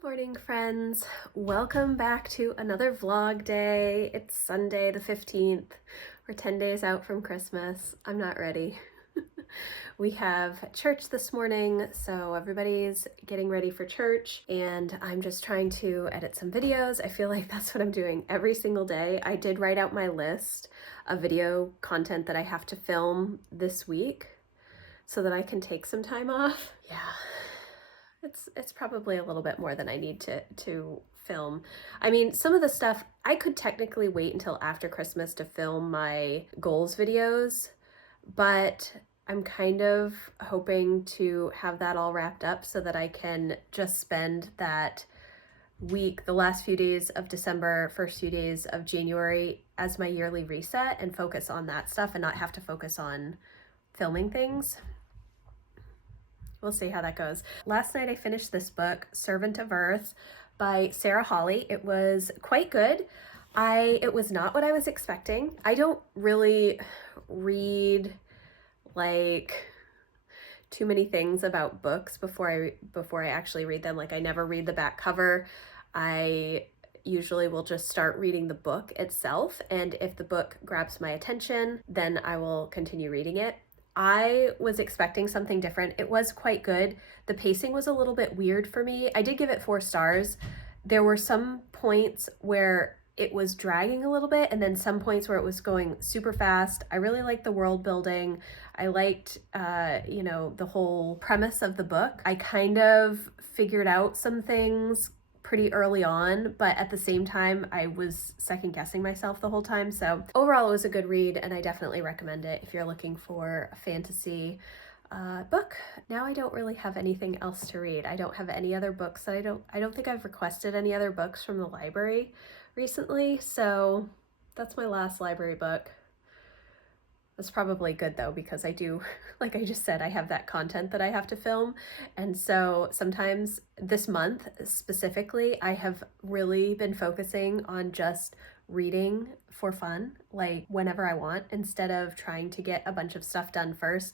Good morning, friends. Welcome back to another vlog day. It's Sunday the 15th. We're 10 days out from Christmas. I'm not ready. We have church this morning, so everybody's getting ready for church, and I'm just trying to edit some videos. I feel like that's what I'm doing every single day. I did write out my list of video content that I have to film this week so that I can take some time off. Yeah. It's probably a little bit more than I need to film. I mean, some of the stuff I could technically wait until after Christmas to film my goals videos, but I'm kind of hoping to have that all wrapped up so that I can just spend that week, the last few days of December, first few days of January as my yearly reset and focus on that stuff and not have to focus on filming things. We'll see how that goes. Last night I finished this book, Servant of Earth by Sarah Hawley. It was quite good. It was not what I was expecting. I don't really read like too many things about books before I actually read them. Like I never read the back cover. I usually will just start reading the book itself, and if the book grabs my attention, then I will continue reading it. I was expecting something different. It was quite good. The pacing was a little bit weird for me. I did give it 4 stars. There were some points where it was dragging a little bit, and then some points where it was going super fast. I really liked the world building. I liked, the whole premise of the book. I kind of figured out some things pretty early on, but at the same time, I was second guessing myself the whole time. So overall, it was a good read, and I definitely recommend it if you're looking for a fantasy book. Now I don't really have anything else to read. I don't have any other books that I don't think I've requested any other books from the library recently. So that's my last library book. That's probably good though, because I do, like I just said, I have that content that I have to film. And so sometimes this month specifically, I have really been focusing on just reading for fun, like whenever I want, instead of trying to get a bunch of stuff done first.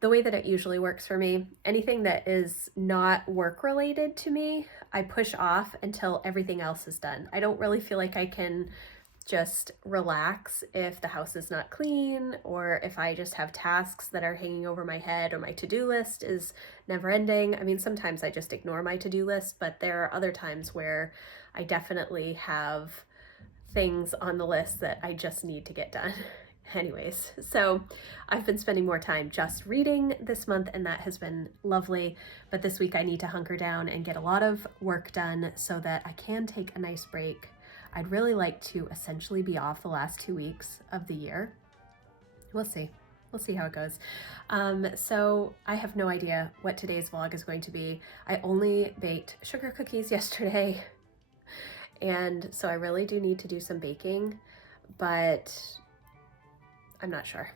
The way that it usually works for me, anything that is not work related to me, I push off until everything else is done. I don't really feel like I can just relax if the house is not clean, or if I just have tasks that are hanging over my head, or my to-do list is never ending. I mean, sometimes I just ignore my to-do list, but there are other times where I definitely have things on the list that I just need to get done. Anyways, so I've been spending more time just reading this month, and that has been lovely. But this week I need to hunker down and get a lot of work done so that I can take a nice break. I'd really like to essentially be off the last 2 weeks of the year. We'll see. We'll see how it goes. So I have no idea what today's vlog is going to be. I only baked sugar cookies yesterday, and so I really do need to do some baking, but I'm not sure.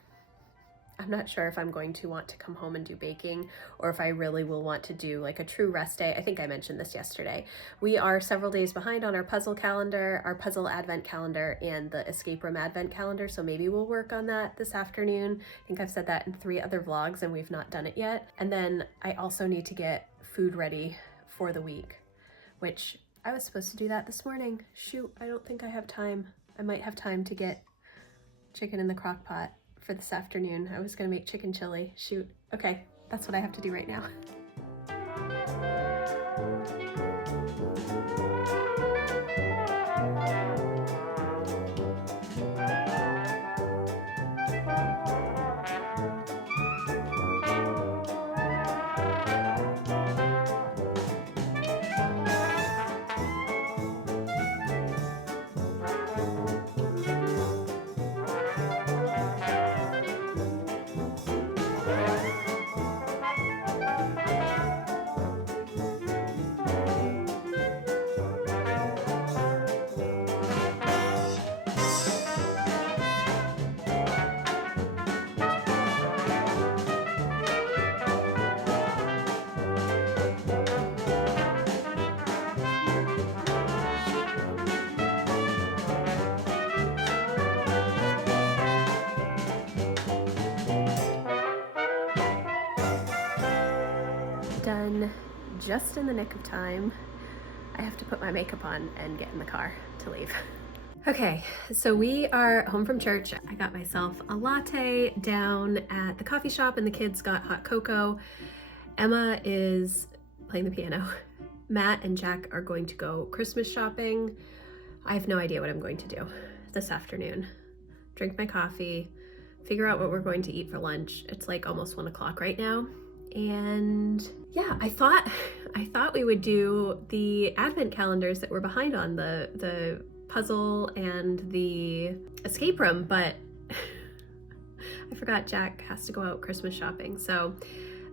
I'm not sure if I'm going to want to come home and do baking, or if I really will want to do like a true rest day. I think I mentioned this yesterday. We are several days behind on our puzzle calendar, our puzzle advent calendar, and the escape room advent calendar, so maybe we'll work on that this afternoon. I think I've said that in 3 other vlogs and we've not done it yet. And then I also need to get food ready for the week, which I was supposed to do that this morning. Shoot, I don't think I have time. I might have time to get chicken in the crock pot for this afternoon. I was gonna make chicken chili. Shoot. Okay, that's what I have to do right now. Done just in the nick of time. to put my makeup on and get in the car to leave. Okay, so we are home from church. I got myself a latte down at the coffee shop and the kids got hot cocoa. Emma is playing the piano. Matt and Jack are going to go Christmas shopping. I have no idea what I'm going to do this afternoon. Drink my coffee, figure out what we're going to eat for lunch. It's like almost 1 o'clock right now. And yeah, I thought we would do the advent calendars that we're behind on, the puzzle and the escape room, but I forgot Jack has to go out Christmas shopping. So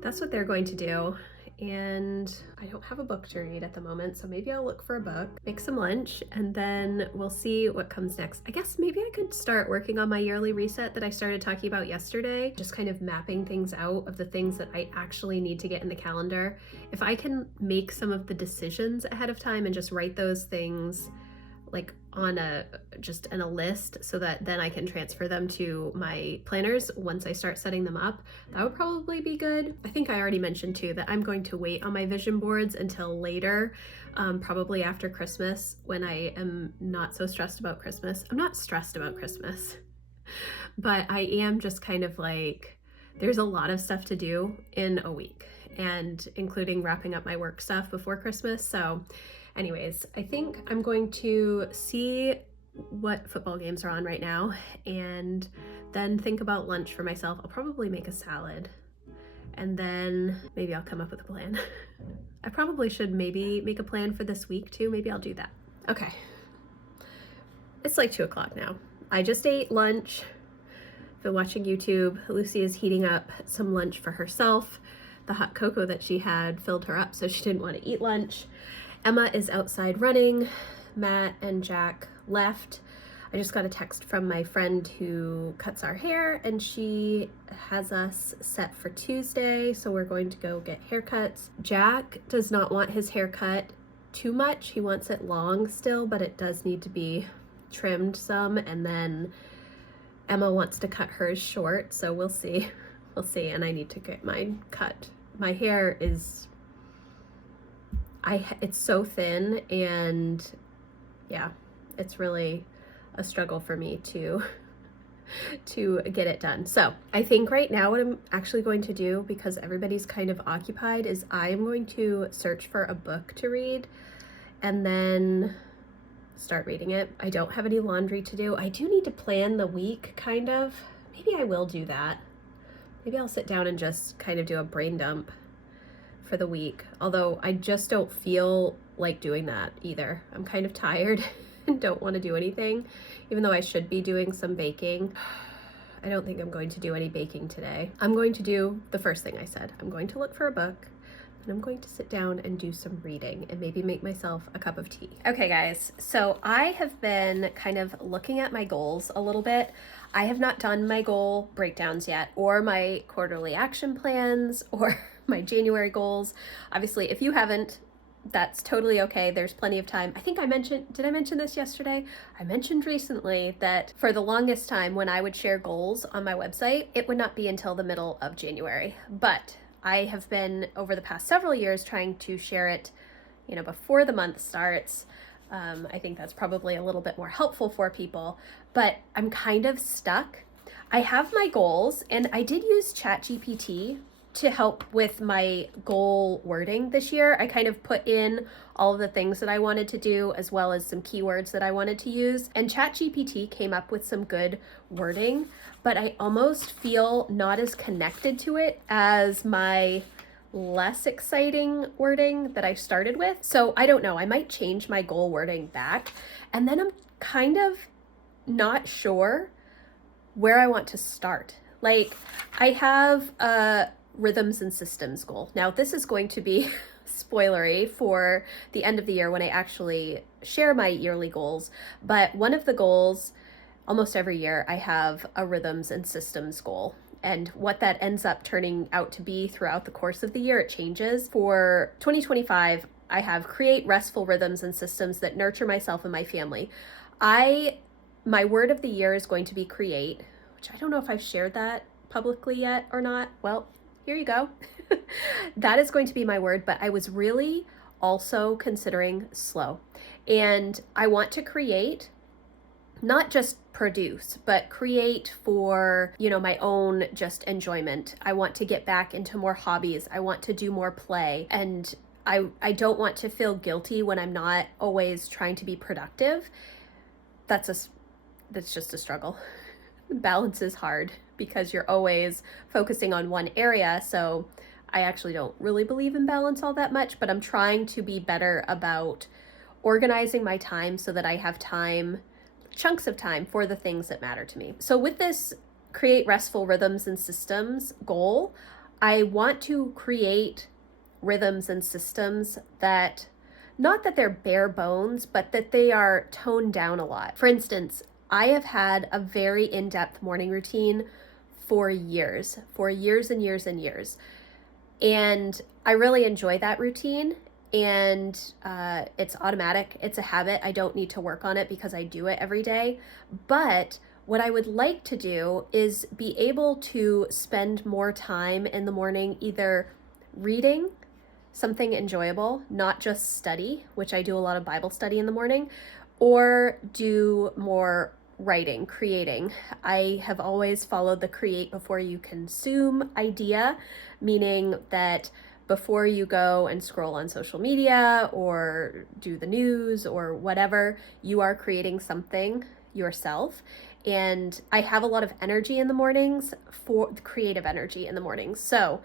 that's what they're going to do. And I don't have a book to read at the moment, so maybe I'll look for a book, make some lunch, and then we'll see what comes next. I guess maybe I could start working on my yearly reset that I started talking about yesterday, just kind of mapping things out of the things that I actually need to get in the calendar. If I can make some of the decisions ahead of time and just write those things like on a list so that then I can transfer them to my planners once I start setting them up, that would probably be good. I think I already mentioned too that I'm going to wait on my vision boards until later, probably after Christmas, when I am not so stressed about Christmas. I'm not stressed about Christmas, but I am just kind of like, there's a lot of stuff to do in a week, and including wrapping up my work stuff before Christmas. So anyways, I think I'm going to see what football games are on right now and then think about lunch for myself. I'll probably make a salad and then maybe I'll come up with a plan. I probably should maybe make a plan for this week too. Maybe I'll do that. Okay. It's like 2 o'clock now. I just ate lunch. Been watching YouTube. Lucy is heating up some lunch for herself. The hot cocoa that she had filled her up, so she didn't want to eat lunch. Emma is outside running. Matt and Jack left. I just got a text from my friend who cuts our hair, and she has us set for Tuesday, so we're going to go get haircuts. Jack does not want his hair cut too much. He wants it long still, but it does need to be trimmed some, and then Emma wants to cut hers short, so we'll see. We'll see, and I need to get mine cut. My hair is it's so thin, and yeah, it's really a struggle for me to get it done. So I think right now what I'm actually going to do, because everybody's kind of occupied, is I'm going to search for a book to read and then start reading it. I don't have any laundry to do. I do need to plan the week, kind of. Maybe I will do that. Maybe I'll sit down and just kind of do a brain dump for the week, although I just don't feel like doing that either. I'm kind of tired and don't want to do anything, even though I should be doing some baking. I don't think I'm going to do any baking today. I'm going to do the first thing I said. I'm going to look for a book, and I'm going to sit down and do some reading and maybe make myself a cup of tea. Okay guys, so I have been kind of looking at my goals a little bit. I have not done my goal breakdowns yet, or my quarterly action plans, or my January goals. Obviously, if you haven't, that's totally okay. There's plenty of time. I think did I mention this yesterday? I mentioned recently that for the longest time when I would share goals on my website, it would not be until the middle of January. But I have been, over the past several years, trying to share it, before the month starts. I think that's probably a little bit more helpful for people, but I'm kind of stuck. I have my goals, and I did use ChatGPT to help with my goal wording this year. I kind of put in all of the things that I wanted to do, as well as some keywords that I wanted to use, and ChatGPT came up with some good wording, but I almost feel not as connected to it as my less exciting wording that I started with. So I don't know, I might change my goal wording back, and then I'm kind of not sure where I want to start. Like, I have a rhythms and systems goal. Now, this is going to be spoilery for the end of the year when I actually share my yearly goals, but one of the goals, almost every year, I have a rhythms and systems goal. And what that ends up turning out to be throughout the course of the year, it changes. For 2025, I have create restful rhythms and systems that nurture myself and my family. My word of the year is going to be create, which I don't know if I've shared that publicly yet or not. Well, here you go. That is going to be my word, but I was really also considering slow. And I want to create, not just produce, but create for, my own just enjoyment. I want to get back into more hobbies. I want to do more play. And I don't want to feel guilty when I'm not always trying to be productive. That's just a struggle. Balance is hard because you're always focusing on one area. So I actually don't really believe in balance all that much, but I'm trying to be better about organizing my time so that I have chunks of time for the things that matter to me. So with this create restful rhythms and systems goal, I want to create rhythms and systems that, not that they're bare bones, but that they are toned down a lot. For instance, I have had a very in-depth morning routine for years and years and years. And I really enjoy that routine. And it's automatic. It's a habit. I don't need to work on it because I do it every day. But what I would like to do is be able to spend more time in the morning either reading something enjoyable, not just study, which I do a lot of Bible study in the morning, or do more writing, creating. I have always followed the create before you consume idea, meaning that before you go and scroll on social media or do the news or whatever, you are creating something yourself. And I have a lot of energy in the mornings, for creative energy in the mornings. So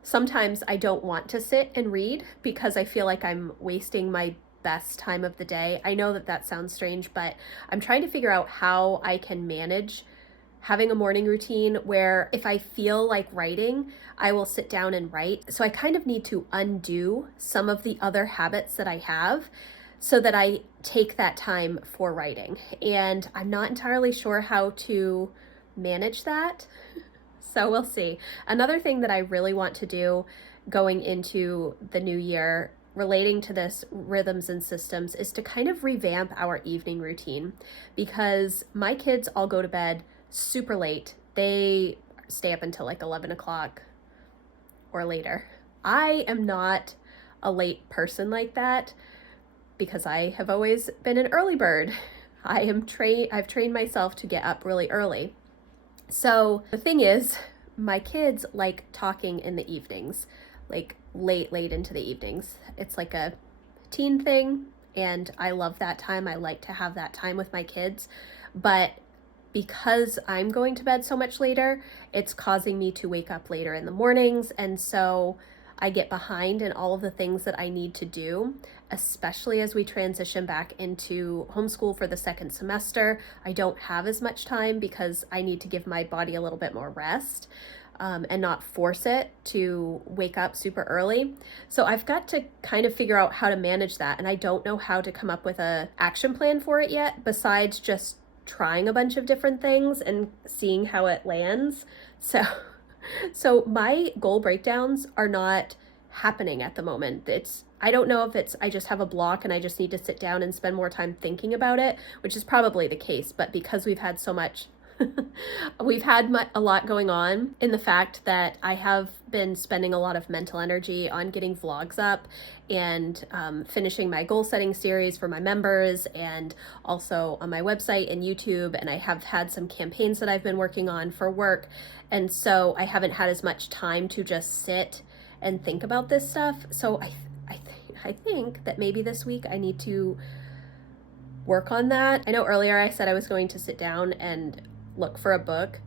sometimes I don't want to sit and read because I feel like I'm wasting my best time of the day. I know that sounds strange, but I'm trying to figure out how I can manage having a morning routine where if I feel like writing, I will sit down and write. So I kind of need to undo some of the other habits that I have so that I take that time for writing. And I'm not entirely sure how to manage that. So we'll see. Another thing that I really want to do going into the new year relating to this rhythms and systems is to kind of revamp our evening routine, because my kids all go to bed super late. They stay up until like 11 o'clock or later. I am not a late person like that because I have always been an early bird. I've trained myself to get up really early. So the thing is, my kids like talking in the evenings, like late into the evenings. It's like a teen thing, and I love that time. I like to have that time with my kids, but because I'm going to bed so much later, it's causing me to wake up later in the mornings, and so I get behind in all of the things that I need to do, especially as we transition back into homeschool for the second semester. I don't have as much time because I need to give my body a little bit more rest. And not force it to wake up super early. So I've got to kind of figure out how to manage that. And I don't know how to come up with an action plan for it yet, besides just trying a bunch of different things and seeing how it lands. So my goal breakdowns are not happening at the moment. I don't know if I just have a block and I just need to sit down and spend more time thinking about it, which is probably the case. But because we've had so much a lot going on, in the fact that I have been spending a lot of mental energy on getting vlogs up and finishing my goal setting series for my members, and also on my website and YouTube. And I have had some campaigns that I've been working on for work. And so I haven't had as much time to just sit and think about this stuff. So I think that maybe this week I need to work on that. I know earlier I said I was going to sit down and look for a book,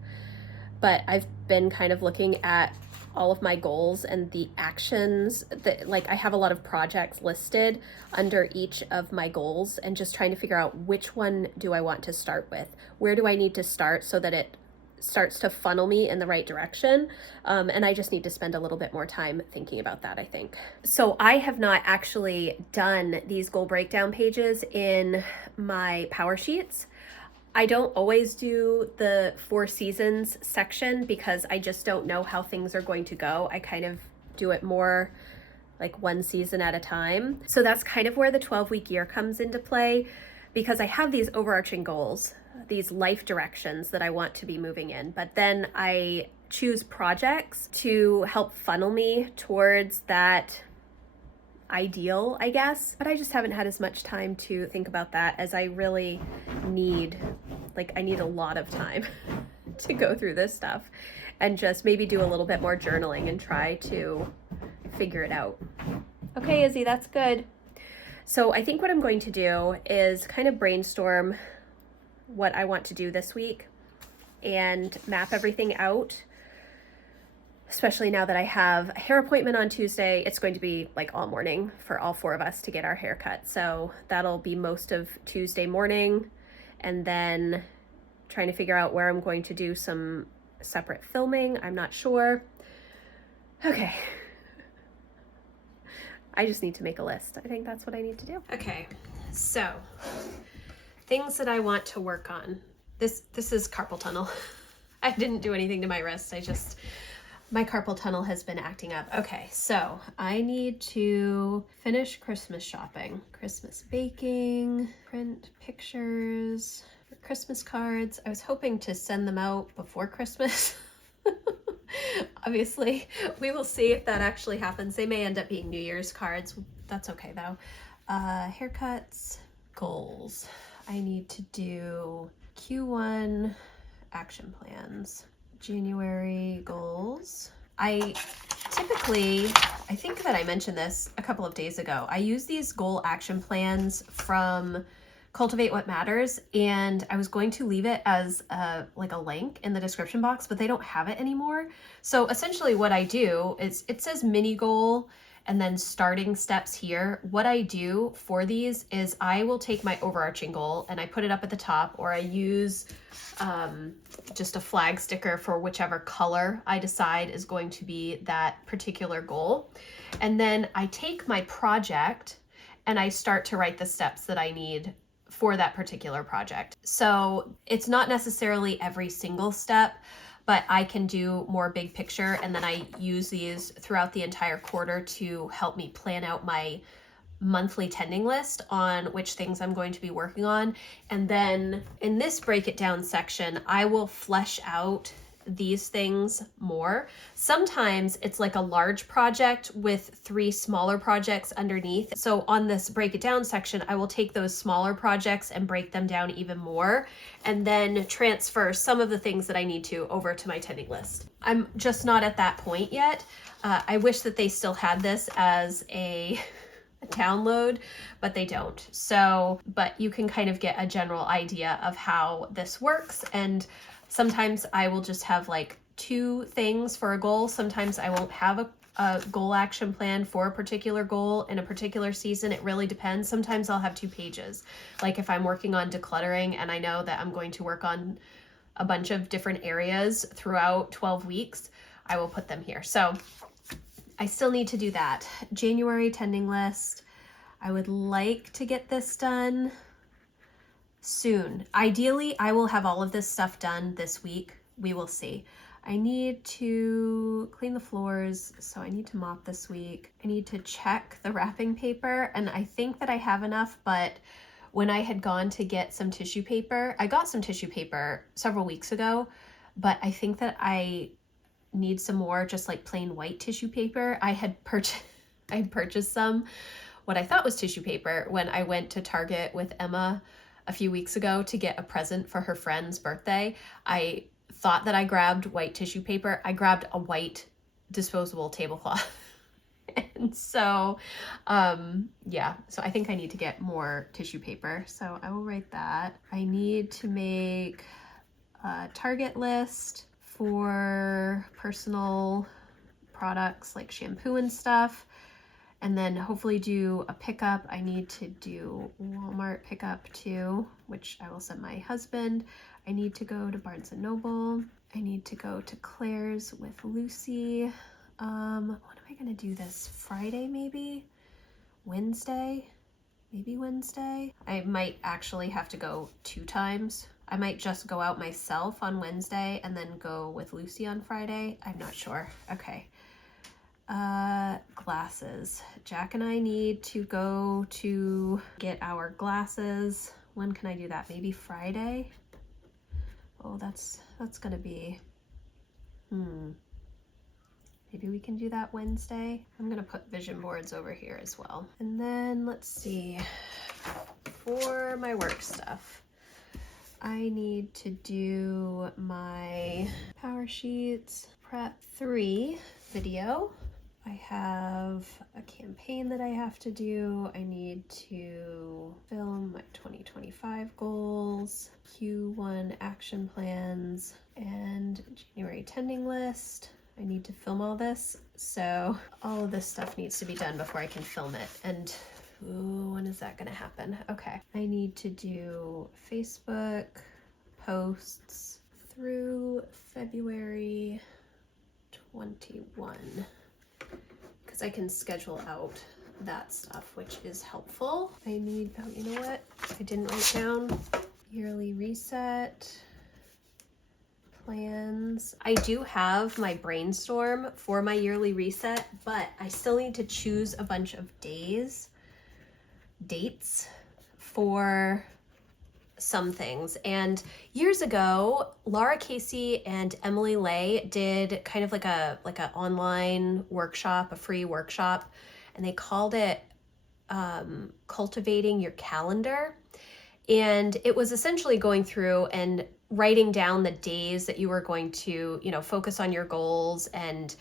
but I've been kind of looking at all of my goals and the actions that, like, I have a lot of projects listed under each of my goals, and just trying to figure out which one do I want to start with. Where do I need to start so that it starts to funnel me in the right direction? And I just need to spend a little bit more time thinking about that, I think. So I have not actually done these goal breakdown pages in my Power Sheets. I don't always do the 4 seasons section because I just don't know how things are going to go. I kind of do it more like one season at a time. So that's kind of where the 12-week year comes into play, because I have these overarching goals, these life directions that I want to be moving in, but then I choose projects to help funnel me towards that ideal, I guess, but I just haven't had as much time to think about that as I really need. Like, I need a lot of time to go through this stuff and just maybe do a little bit more journaling and try to figure it out. Okay, Izzy, that's good. So I think what I'm going to do is kind of brainstorm what I want to do this week and map everything out, especially now that I have a hair appointment on Tuesday. It's going to be like all morning for all 4 of us to get our hair cut. So that'll be most of Tuesday morning, and then trying to figure out where I'm going to do some separate filming. I'm not sure. Okay. I just need to make a list. I think that's what I need to do. Okay, so things that I want to work on. This is carpal tunnel. I didn't do anything to my wrist. My carpal tunnel has been acting up. Okay, so I need to finish Christmas shopping, Christmas baking, print pictures, Christmas cards. I was hoping to send them out before Christmas. Obviously, we will see if that actually happens. They may end up being New Year's cards. That's okay though. Haircuts, goals. I need to do Q1 action plans, January goals. I think that I mentioned this a couple of days ago. I use these goal action plans from Cultivate What Matters, and I was going to leave it as a link in the description box, but they don't have it anymore. So essentially what I do is, it says mini goal and then starting steps here. What I do for these is I will take my overarching goal and I put it up at the top, or I use just a flag sticker for whichever color I decide is going to be that particular goal. And then I take my project and I start to write the steps that I need for that particular project. So it's not necessarily every single step, but I can do more big picture, and then I use these throughout the entire quarter to help me plan out my monthly tending list on which things I'm going to be working on. And then in this break it down section, I will flesh out these things more. Sometimes it's like a large project with 3 smaller projects underneath. So on this break it down section, I will take those smaller projects and break them down even more, and then transfer some of the things that I need to over to my tending list. I'm just not at that point yet. I wish that they still had this as a download, but they don't. So, but you can kind of get a general idea of how this works. And sometimes I will just have like 2 things for a goal. Sometimes I won't have a goal action plan for a particular goal in a particular season. It really depends. Sometimes I'll have 2 pages. Like if I'm working on decluttering and I know that I'm going to work on a bunch of different areas throughout 12 weeks, I will put them here. So I still need to do that. January tending list. I would like to get this done soon. Ideally, I will have all of this stuff done this week. We will see. I need to clean the floors, so I need to mop this week. I need to check the wrapping paper, and I think that I have enough, but when I had gone to get some tissue paper, I got some tissue paper several weeks ago, but I think that I need some more just like plain white tissue paper. I had purchased some, what I thought was tissue paper, when I went to Target with Emma a few weeks ago to get a present for her friend's birthday. I thought that I grabbed white tissue paper. I grabbed a white disposable tablecloth. And so, yeah, so I think I need to get more tissue paper. So I will write that. I need to make a Target list for personal products like shampoo and stuff. And then hopefully do a pickup. I need to do Walmart pickup too, which I will send my husband. I need to go to Barnes & Noble. I need to go to Claire's with Lucy. When am I gonna do this? Friday maybe? Wednesday? Maybe Wednesday? I might actually have to go 2 times. I might just go out myself on Wednesday and then go with Lucy on Friday. I'm not sure. Okay. Glasses. Jack and I need to go to get our glasses. When can I do that? Maybe Friday? Oh, that's gonna be, Maybe we can do that Wednesday. I'm gonna put vision boards over here as well. And then let's see, for my work stuff, I need to do my Power Sheets Prep 3 video. I have a campaign that I have to do. I need to film my 2025 goals, Q1 action plans, and January tending list. I need to film all this, so all of this stuff needs to be done before I can film it. And ooh, when is that gonna happen? Okay, I need to do Facebook posts through February 21. I can schedule out that stuff, which is helpful. I need, oh, you know what? I didn't write down yearly reset plans. I do have my brainstorm for my yearly reset, but I still need to choose a bunch of dates for some things. And years ago, Laura Casey and Emily Lay did kind of like a online workshop, a free workshop, and they called it Cultivating Your Calendar. And it was essentially going through and writing down the days that you were going to, focus on your goals and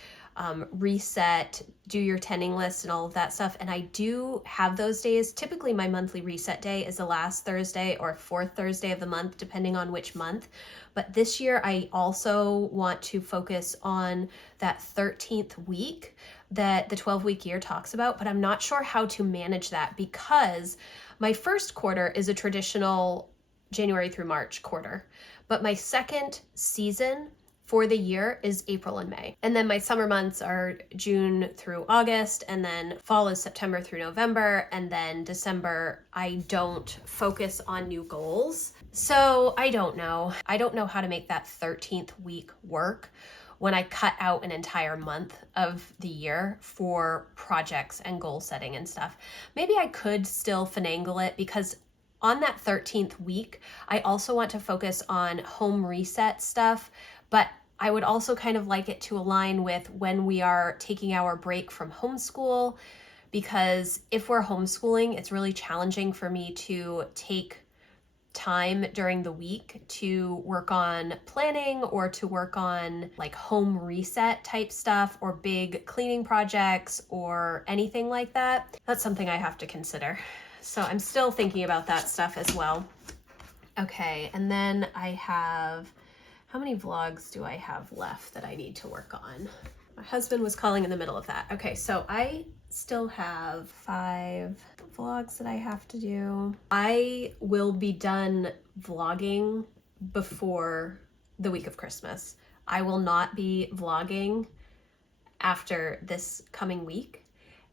reset, do your tending list and all of that stuff. And I do have those days. Typically my monthly reset day is the last Thursday or fourth Thursday of the month, depending on which month. But this year I also want to focus on that 13th week that the 12-week year talks about, but I'm not sure how to manage that because my first quarter is a traditional January through March quarter, but my second season for the year is April and May. And then my summer months are June through August, and then fall is September through November, and then December, I don't focus on new goals. So I don't know. I don't know how to make that 13th week work when I cut out an entire month of the year for projects and goal setting and stuff. Maybe I could still finagle it because on that 13th week, I also want to focus on home reset stuff, but I would also kind of like it to align with when we are taking our break from homeschool, because if we're homeschooling, it's really challenging for me to take time during the week to work on planning or to work on like home reset type stuff or big cleaning projects or anything like that. That's something I have to consider. So I'm still thinking about that stuff as well. Okay, and then I have, how many vlogs do I have left that I need to work on? My husband was calling in the middle of that. Okay, so I still have 5 vlogs that I have to do. I will be done vlogging before the week of Christmas. I will not be vlogging after this coming week.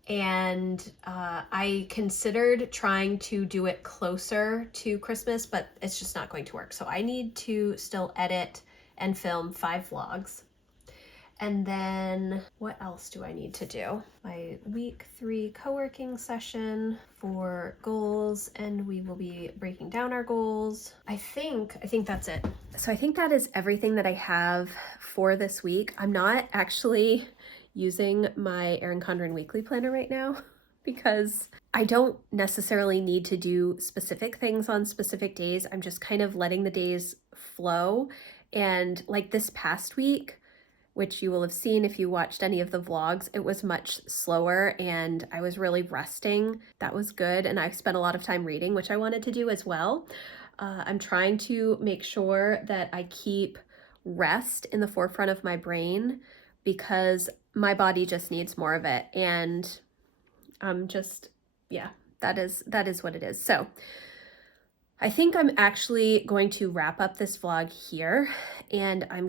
And I considered trying to do it closer to Christmas, but it's just not going to work. So I need to still edit and film 5 vlogs. And then what else do I need to do? My week 3 co-working session for goals, and we will be breaking down our goals. I think that's it. So I think that is everything that I have for this week. I'm not actually using my Erin Condren weekly planner right now because I don't necessarily need to do specific things on specific days. I'm just kind of letting the days flow. And like this past week, which you will have seen if you watched any of the vlogs, it was much slower and I was really resting. That was good. And I spent a lot of time reading, which I wanted to do as well. I'm trying to make sure that I keep rest in the forefront of my brain because my body just needs more of it. And yeah, that is what it is. So I think I'm actually going to wrap up this vlog here, and I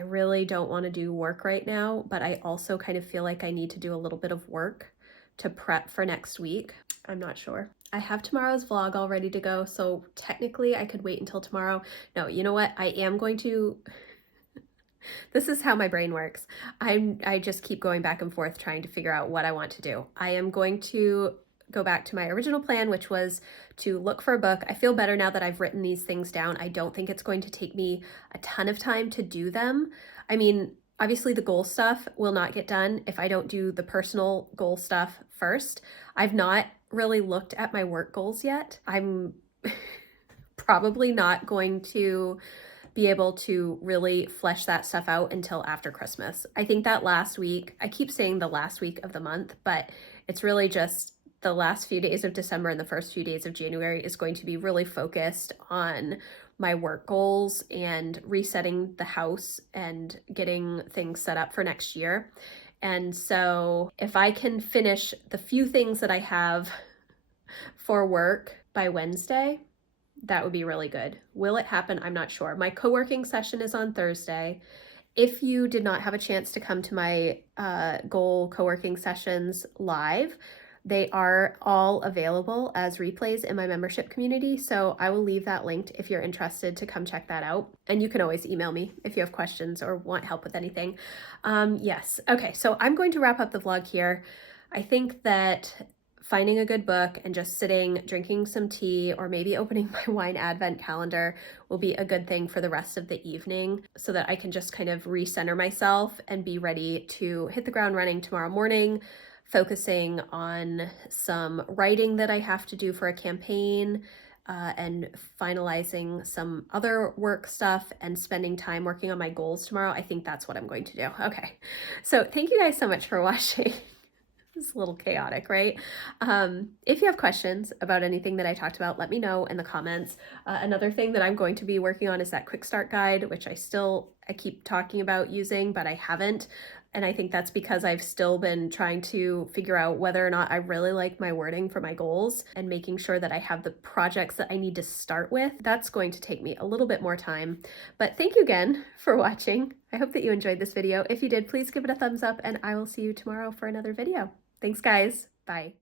really don't want to do work right now, but I also kind of feel like I need to do a little bit of work to prep for next week. I'm not sure. I have tomorrow's vlog all ready to go, so technically I could wait until tomorrow. No, you know what? I am going to, this is how my brain works. I just keep going back and forth trying to figure out what I want to do. I am going to go back to my original plan, which was to look for a book. I feel better now that I've written these things down. I don't think it's going to take me a ton of time to do them. I mean, Obviously, the goal stuff will not get done if I don't do the personal goal stuff first. I've not really looked at my work goals yet. I'm probably not going to be able to really flesh that stuff out until after Christmas. I think that last week, I keep saying the last week of the month, but it's really just the last few days of December and the first few days of January is going to be really focused on my work goals and resetting the house and getting things set up for next year. And so if I can finish the few things that I have for work by Wednesday, that would be really good. Will it happen? I'm not sure. My co-working session is on Thursday. If you did not have a chance to come to my goal co-working sessions live, they are all available as replays in my membership community. So I will leave that linked if you're interested to come check that out. And you can always email me if you have questions or want help with anything. Yes. Okay. So I'm going to wrap up the vlog here. I think that finding a good book and just sitting, drinking some tea, or maybe opening my wine advent calendar will be a good thing for the rest of the evening so that I can just kind of recenter myself and be ready to hit the ground running tomorrow morning, focusing on some writing that I have to do for a campaign, and finalizing some other work stuff and spending time working on my goals tomorrow. I think that's what I'm going to do. Okay. So thank you guys so much for watching. It's a little chaotic, right? If you have questions about anything that I talked about, let me know in the comments. Another thing that I'm going to be working on is that quick start guide, which I keep talking about using, but I haven't. And I think that's because I've still been trying to figure out whether or not I really like my wording for my goals and making sure that I have the projects that I need to start with. That's going to take me a little bit more time. But thank you again for watching. I hope that you enjoyed this video. If you did, please give it a thumbs up and I will see you tomorrow for another video. Thanks, guys. Bye.